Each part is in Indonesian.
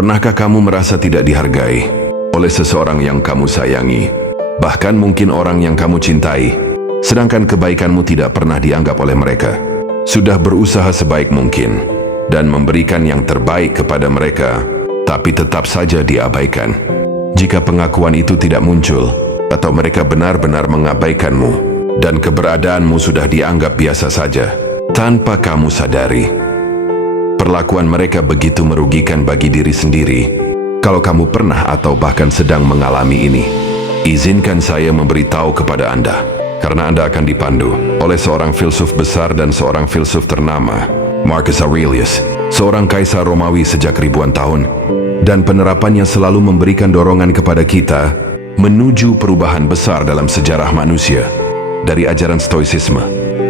Pernahkah kamu merasa tidak dihargai oleh seseorang yang kamu sayangi, bahkan mungkin orang yang kamu cintai, sedangkan kebaikanmu tidak pernah dianggap oleh mereka? Sudah berusaha sebaik mungkin dan memberikan yang terbaik kepada mereka, tapi tetap saja diabaikan. Jika pengakuan itu tidak muncul, atau mereka benar-benar mengabaikanmu, dan keberadaanmu sudah dianggap biasa saja, tanpa kamu sadari, perlakuan mereka begitu merugikan bagi diri sendiri. Kalau kamu pernah atau bahkan sedang mengalami ini, izinkan saya memberitahu kepada Anda, karena Anda akan dipandu oleh seorang filsuf besar dan seorang filsuf ternama, Marcus Aurelius, seorang kaisar Romawi sejak ribuan tahun, dan penerapannya selalu memberikan dorongan kepada kita menuju perubahan besar dalam sejarah manusia. Dari ajaran Stoicisme,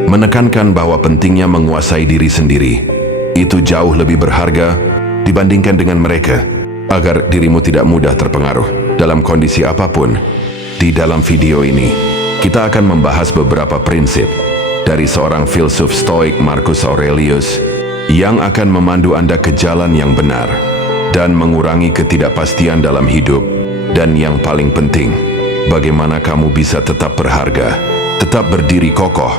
menekankan bahwa pentingnya menguasai diri sendiri itu jauh lebih berharga dibandingkan dengan mereka, agar dirimu tidak mudah terpengaruh dalam kondisi apapun. Di dalam video ini, kita akan membahas beberapa prinsip dari seorang filsuf Stoik, Marcus Aurelius, yang akan memandu Anda ke jalan yang benar dan mengurangi ketidakpastian dalam hidup. Dan yang paling penting, bagaimana kamu bisa tetap berharga, tetap berdiri kokoh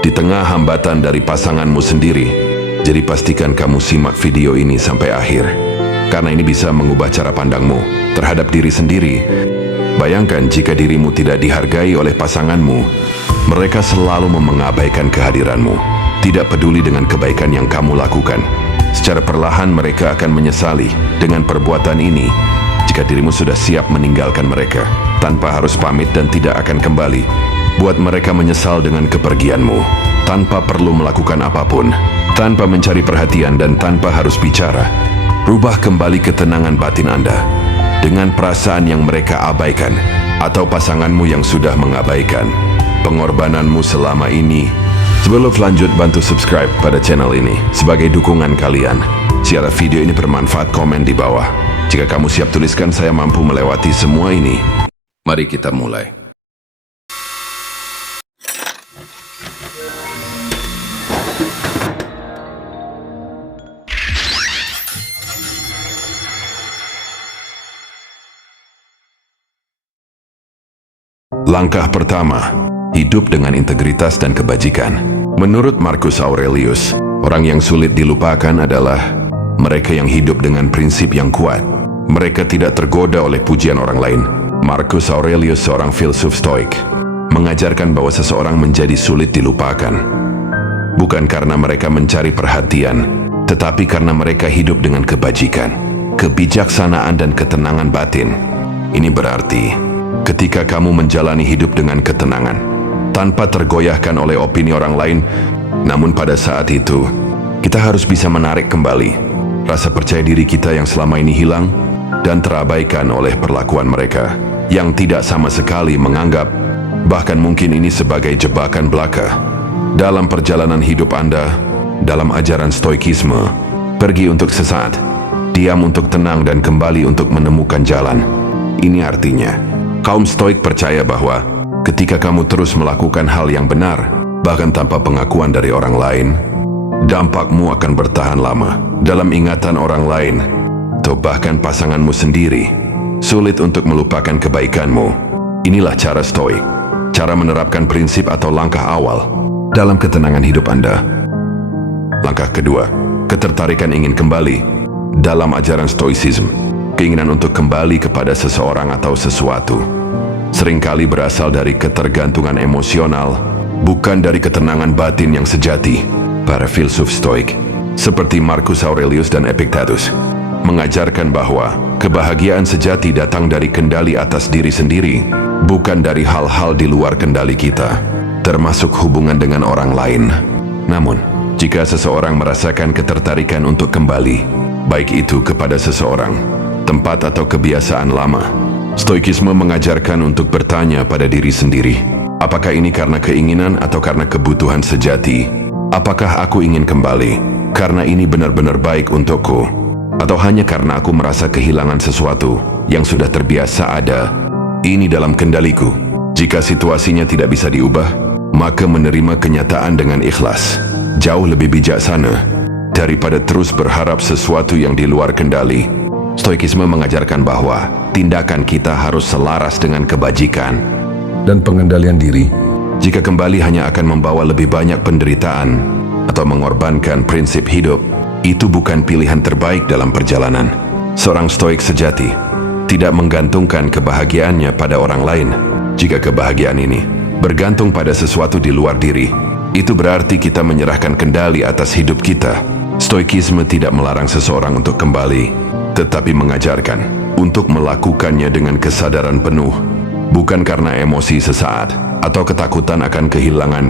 di tengah hambatan dari pasanganmu sendiri. Jadi pastikan kamu simak video ini sampai akhir, karena ini bisa mengubah cara pandangmu terhadap diri sendiri. Bayangkan jika dirimu tidak dihargai oleh pasanganmu, mereka selalu mengabaikan kehadiranmu, tidak peduli dengan kebaikan yang kamu lakukan. Secara perlahan mereka akan menyesali dengan perbuatan ini. Jika dirimu sudah siap meninggalkan mereka tanpa harus pamit dan tidak akan kembali, buat mereka menyesal dengan kepergianmu, tanpa perlu melakukan apapun, tanpa mencari perhatian dan tanpa harus bicara. Rubah kembali ketenangan batin Anda dengan perasaan yang mereka abaikan, atau pasanganmu yang sudah mengabaikan pengorbananmu selama ini. Sebelum lanjut, bantu subscribe pada channel ini sebagai dukungan kalian. Jika video ini bermanfaat, komen di bawah. Jika kamu siap, tuliskan saya mampu melewati semua ini. Mari kita mulai. Langkah pertama, hidup dengan integritas dan kebajikan. Menurut Marcus Aurelius, orang yang sulit dilupakan adalah mereka yang hidup dengan prinsip yang kuat. Mereka tidak tergoda oleh pujian orang lain. Marcus Aurelius, seorang filsuf Stoik, mengajarkan bahwa seseorang menjadi sulit dilupakan bukan karena mereka mencari perhatian, tetapi karena mereka hidup dengan kebajikan, kebijaksanaan, dan ketenangan batin. Ini berarti ketika kamu menjalani hidup dengan ketenangan, tanpa tergoyahkan oleh opini orang lain, namun pada saat itu, kita harus bisa menarik kembali rasa percaya diri kita yang selama ini hilang dan terabaikan oleh perlakuan mereka yang tidak sama sekali menganggap, bahkan mungkin ini sebagai jebakan belaka. Dalam perjalanan hidup Anda, dalam ajaran Stoikisme, pergi untuk sesaat, diam untuk tenang, dan kembali untuk menemukan jalan. Ini artinya, kaum Stoik percaya bahwa ketika kamu terus melakukan hal yang benar, bahkan tanpa pengakuan dari orang lain, dampakmu akan bertahan lama dalam ingatan orang lain, atau bahkan pasanganmu sendiri. Sulit untuk melupakan kebaikanmu. Inilah cara Stoik, cara menerapkan prinsip atau langkah awal dalam ketenangan hidup Anda. Langkah kedua, ketertarikan ingin kembali. Dalam ajaran Stoicism, keinginan untuk kembali kepada seseorang atau sesuatu seringkali berasal dari ketergantungan emosional, bukan dari ketenangan batin yang sejati. Para filsuf Stoik, seperti Marcus Aurelius dan Epictetus, mengajarkan bahwa kebahagiaan sejati datang dari kendali atas diri sendiri, bukan dari hal-hal di luar kendali kita, termasuk hubungan dengan orang lain. Namun, jika seseorang merasakan ketertarikan untuk kembali, baik itu kepada seseorang, tempat, atau kebiasaan lama, Stoikisme mengajarkan untuk bertanya pada diri sendiri, apakah ini karena keinginan atau karena kebutuhan sejati? Apakah aku ingin kembali karena ini benar-benar baik untukku, atau hanya karena aku merasa kehilangan sesuatu yang sudah terbiasa ada? Ini dalam kendaliku. Jika situasinya tidak bisa diubah, maka menerima kenyataan dengan ikhlas jauh lebih bijaksana daripada terus berharap sesuatu yang di luar kendali. Stoikisme mengajarkan bahwa tindakan kita harus selaras dengan kebajikan dan pengendalian diri. Jika kembali hanya akan membawa lebih banyak penderitaan atau mengorbankan prinsip hidup, itu bukan pilihan terbaik dalam perjalanan. Seorang stoik sejati tidak menggantungkan kebahagiaannya pada orang lain. Jika kebahagiaan ini bergantung pada sesuatu di luar diri, itu berarti kita menyerahkan kendali atas hidup kita. Stoikisme tidak melarang seseorang untuk kembali, tetapi mengajarkan untuk melakukannya dengan kesadaran penuh, bukan karena emosi sesaat atau ketakutan akan kehilangan.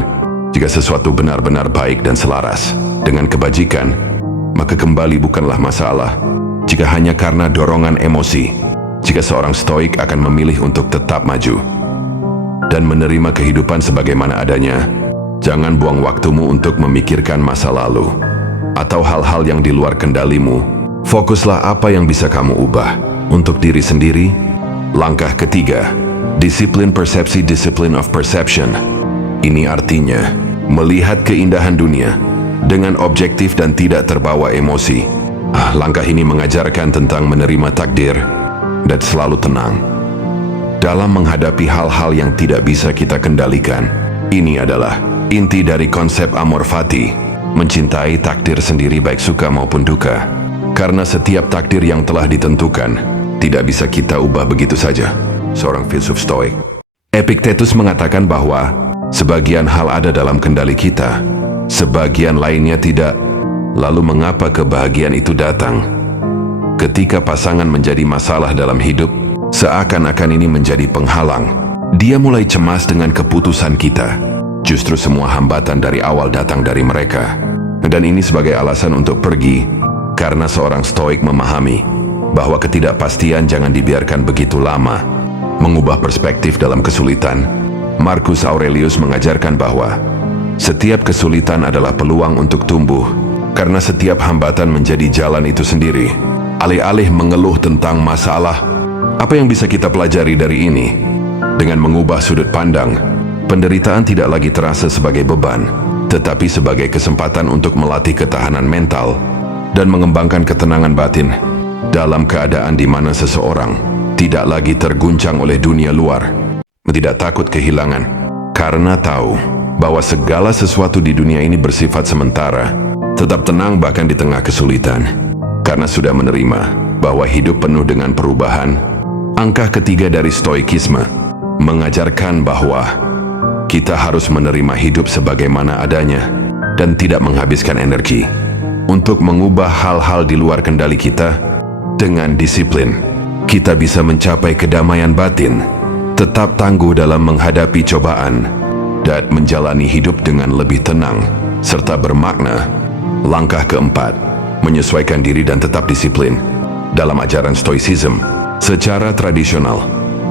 Jika sesuatu benar-benar baik dan selaras dengan kebajikan, maka kembali bukanlah masalah. Jika hanya karena dorongan emosi, jika seorang stoik akan memilih untuk tetap maju dan menerima kehidupan sebagaimana adanya, jangan buang waktumu untuk memikirkan masa lalu atau hal-hal yang di luar kendalimu. Fokuslah apa yang bisa kamu ubah untuk diri sendiri. Langkah ketiga, disiplin persepsi, discipline of perception. Ini artinya melihat keindahan dunia dengan objektif dan tidak terbawa emosi. Langkah ini mengajarkan tentang menerima takdir dan selalu tenang dalam menghadapi hal-hal yang tidak bisa kita kendalikan. Ini adalah inti dari konsep amor fati, mencintai takdir sendiri baik suka maupun duka. Karena setiap takdir yang telah ditentukan tidak bisa kita ubah begitu saja. Seorang filsuf stoik, Epictetus, mengatakan bahwa sebagian hal ada dalam kendali kita, sebagian lainnya tidak. Lalu mengapa kebahagiaan itu datang? Ketika pasangan menjadi masalah dalam hidup, seakan-akan ini menjadi penghalang. Dia mulai cemas dengan keputusan kita. Justru semua hambatan dari awal datang dari mereka. Dan ini sebagai alasan untuk pergi, karena seorang stoik memahami bahwa ketidakpastian jangan dibiarkan begitu lama. Mengubah perspektif dalam kesulitan, Marcus Aurelius mengajarkan bahwa setiap kesulitan adalah peluang untuk tumbuh, karena setiap hambatan menjadi jalan itu sendiri. Alih-alih mengeluh tentang masalah, apa yang bisa kita pelajari dari ini? Dengan mengubah sudut pandang, penderitaan tidak lagi terasa sebagai beban, tetapi sebagai kesempatan untuk melatih ketahanan mental dan mengembangkan ketenangan batin dalam keadaan di mana seseorang tidak lagi terguncang oleh dunia luar. Tidak takut kehilangan, karena tahu bahwa segala sesuatu di dunia ini bersifat sementara. Tetap tenang bahkan di tengah kesulitan, karena sudah menerima bahwa hidup penuh dengan perubahan. Angka ketiga dari stoikisme mengajarkan bahwa kita harus menerima hidup sebagaimana adanya dan tidak menghabiskan energi untuk mengubah hal-hal di luar kendali kita. Dengan disiplin, kita bisa mencapai kedamaian batin, tetap tangguh dalam menghadapi cobaan, dan menjalani hidup dengan lebih tenang serta bermakna. Langkah keempat, menyesuaikan diri dan tetap disiplin. Dalam ajaran stoicism, secara tradisional,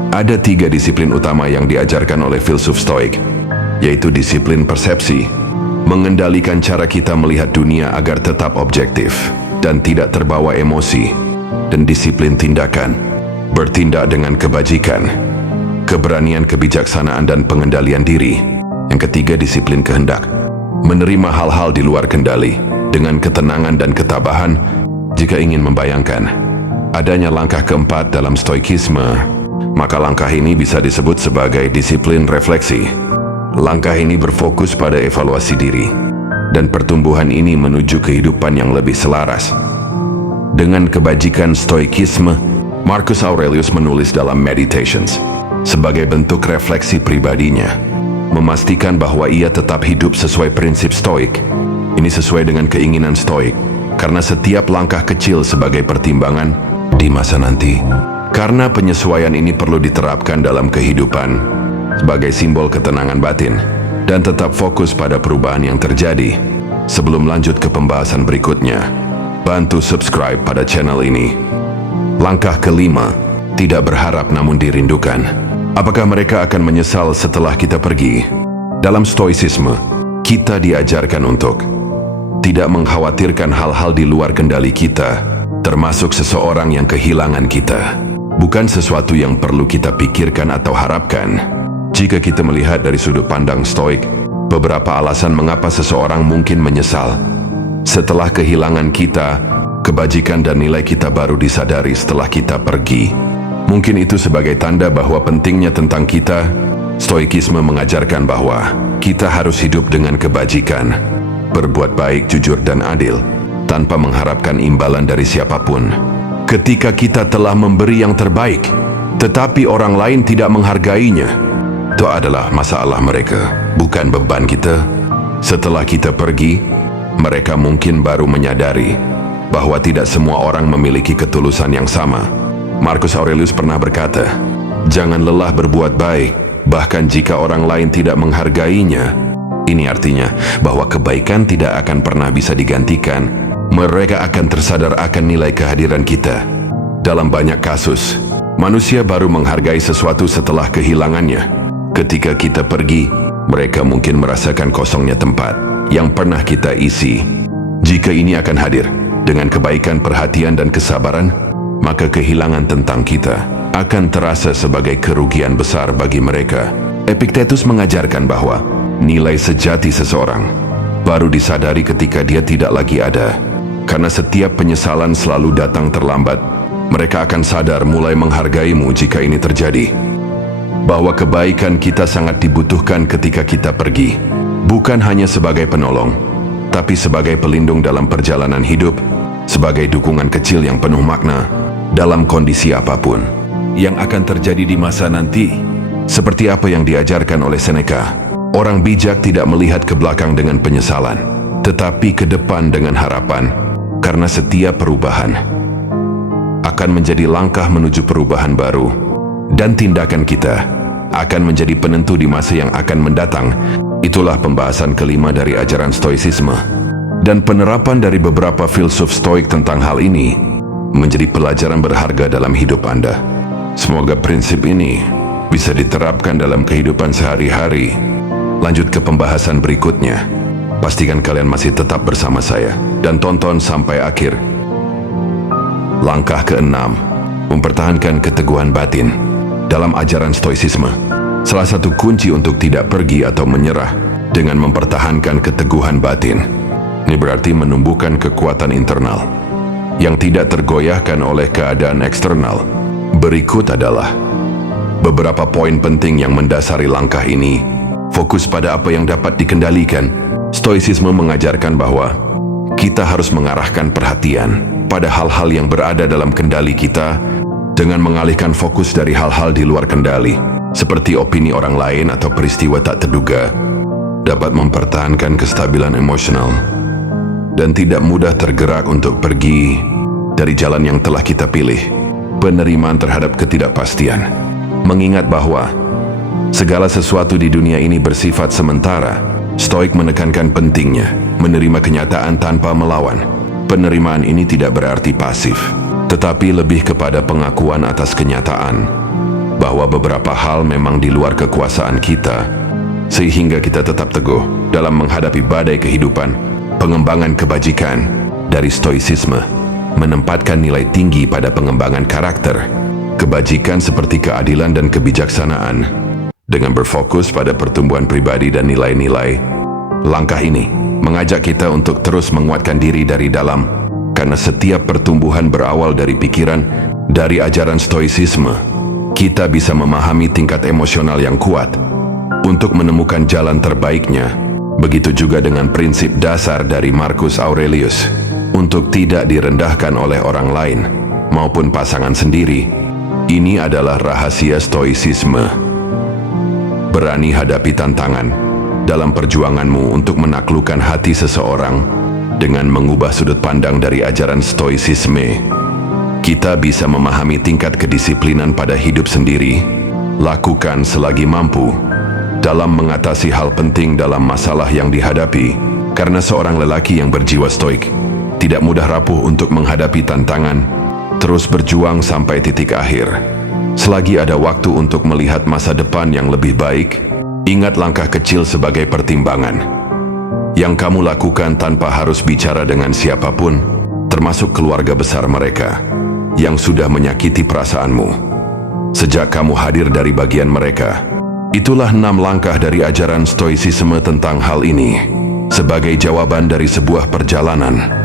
ada 3 disiplin utama yang diajarkan oleh filsuf stoik, yaitu disiplin persepsi, mengendalikan cara kita melihat dunia agar tetap objektif dan tidak terbawa emosi, dan disiplin tindakan, bertindak dengan kebajikan, keberanian, kebijaksanaan, dan pengendalian diri. Yang ketiga, disiplin kehendak, menerima hal-hal di luar kendali dengan ketenangan dan ketabahan. Jika ingin membayangkan adanya langkah keempat dalam stoikisme, maka langkah ini bisa disebut sebagai disiplin refleksi. Langkah ini berfokus pada evaluasi diri dan pertumbuhan ini menuju kehidupan yang lebih selaras dengan kebajikan. Stoikisme, Marcus Aurelius menulis dalam Meditations sebagai bentuk refleksi pribadinya, memastikan bahwa ia tetap hidup sesuai prinsip stoik. Ini sesuai dengan keinginan stoik, karena setiap langkah kecil sebagai pertimbangan di masa nanti. Karena penyesuaian ini perlu diterapkan dalam kehidupan sebagai simbol ketenangan batin dan tetap fokus pada perubahan yang terjadi. Sebelum lanjut ke pembahasan berikutnya, bantu subscribe pada channel ini. Langkah kelima, tidak berharap namun dirindukan. Apakah mereka akan menyesal setelah kita pergi? Dalam stoicisme, kita diajarkan untuk tidak mengkhawatirkan hal-hal di luar kendali kita, termasuk seseorang yang kehilangan kita. Bukan sesuatu yang perlu kita pikirkan atau harapkan. Jika kita melihat dari sudut pandang stoik, beberapa alasan mengapa seseorang mungkin menyesal setelah kehilangan kita. kebajikan dan nilai kita baru disadari setelah kita pergi. Mungkin itu sebagai tanda bahwa pentingnya tentang kita. Stoikisme mengajarkan bahwa kita harus hidup dengan kebajikan, berbuat baik, jujur, dan adil, tanpa mengharapkan imbalan dari siapapun. Ketika kita telah memberi yang terbaik, tetapi orang lain tidak menghargainya, itu adalah masalah mereka, bukan beban kita. Setelah kita pergi, mereka mungkin baru menyadari bahwa tidak semua orang memiliki ketulusan yang sama. Marcus Aurelius pernah berkata, "Jangan lelah berbuat baik, bahkan jika orang lain tidak menghargainya." Ini artinya bahwa kebaikan tidak akan pernah bisa digantikan. Mereka akan tersadar akan nilai kehadiran kita. Dalam banyak kasus, manusia baru menghargai sesuatu setelah kehilangannya. Ketika kita pergi, mereka mungkin merasakan kosongnya tempat yang pernah kita isi. Jika ini akan hadir dengan kebaikan, perhatian, dan kesabaran, maka kehilangan tentang kita akan terasa sebagai kerugian besar bagi mereka. Epictetus mengajarkan bahwa nilai sejati seseorang baru disadari ketika dia tidak lagi ada. Karena setiap penyesalan selalu datang terlambat, mereka akan sadar mulai menghargaimu jika ini terjadi. Bahwa kebaikan kita sangat dibutuhkan ketika kita pergi, bukan hanya sebagai penolong, tapi sebagai pelindung dalam perjalanan hidup, sebagai dukungan kecil yang penuh makna dalam kondisi apapun yang akan terjadi di masa nanti. Seperti apa yang diajarkan oleh Seneca, orang bijak tidak melihat ke belakang dengan penyesalan, tetapi ke depan dengan harapan, karena setiap perubahan akan menjadi langkah menuju perubahan baru, dan tindakan kita akan menjadi penentu di masa yang akan mendatang. Itulah pembahasan kelima dari ajaran Stoicisme, dan penerapan dari beberapa filsuf Stoik tentang hal ini menjadi pelajaran berharga dalam hidup Anda. Semoga prinsip ini bisa diterapkan dalam kehidupan sehari-hari. Lanjut ke pembahasan berikutnya. Pastikan kalian masih tetap bersama saya dan tonton sampai akhir. Langkah ke-6, mempertahankan keteguhan batin. Dalam ajaran Stoicisme, salah satu kunci untuk tidak pergi atau menyerah dengan mempertahankan keteguhan batin. Ini berarti menumbuhkan kekuatan internal yang tidak tergoyahkan oleh keadaan eksternal. Berikut adalah beberapa poin penting yang mendasari langkah ini. Fokus pada apa yang dapat dikendalikan. Stoicisme mengajarkan bahwa kita harus mengarahkan perhatian pada hal-hal yang berada dalam kendali kita dengan mengalihkan fokus dari hal-hal di luar kendali, seperti opini orang lain atau peristiwa tak terduga, dapat mempertahankan kestabilan emosional dan tidak mudah tergerak untuk pergi dari jalan yang telah kita pilih. Penerimaan terhadap ketidakpastian, mengingat bahwa segala sesuatu di dunia ini bersifat sementara. Stoik menekankan pentingnya menerima kenyataan tanpa melawan. Penerimaan ini tidak berarti pasif, tetapi lebih kepada pengakuan atas kenyataan bahwa beberapa hal memang di luar kekuasaan kita, sehingga kita tetap teguh dalam menghadapi badai kehidupan. Pengembangan kebajikan dari Stoicisme menempatkan nilai tinggi pada pengembangan karakter, kebajikan seperti keadilan dan kebijaksanaan, dengan berfokus pada pertumbuhan pribadi dan nilai-nilai. Langkah ini mengajak kita untuk terus menguatkan diri dari dalam, karena setiap pertumbuhan berawal dari pikiran. Dari ajaran Stoicisme, kita bisa memahami tingkat emosional yang kuat untuk menemukan jalan terbaiknya. Begitu juga dengan prinsip dasar dari Marcus Aurelius untuk tidak direndahkan oleh orang lain maupun pasangan sendiri. Ini adalah rahasia Stoicisme. Berani hadapi tantangan dalam perjuanganmu untuk menaklukkan hati seseorang dengan mengubah sudut pandang dari ajaran Stoicisme. Kita bisa memahami tingkat kedisiplinan pada hidup sendiri. Lakukan selagi mampu dalam mengatasi hal penting dalam masalah yang dihadapi, karena seorang lelaki yang berjiwa stoik tidak mudah rapuh untuk menghadapi tantangan, terus berjuang sampai titik akhir. Selagi ada waktu untuk melihat masa depan yang lebih baik, ingat langkah kecil sebagai pertimbangan yang kamu lakukan tanpa harus bicara dengan siapapun, termasuk keluarga besar mereka yang sudah menyakiti perasaanmu. Sejak kamu hadir dari bagian mereka, itulah 6 langkah dari ajaran Stoicisme tentang hal ini, sebagai jawaban dari sebuah perjalanan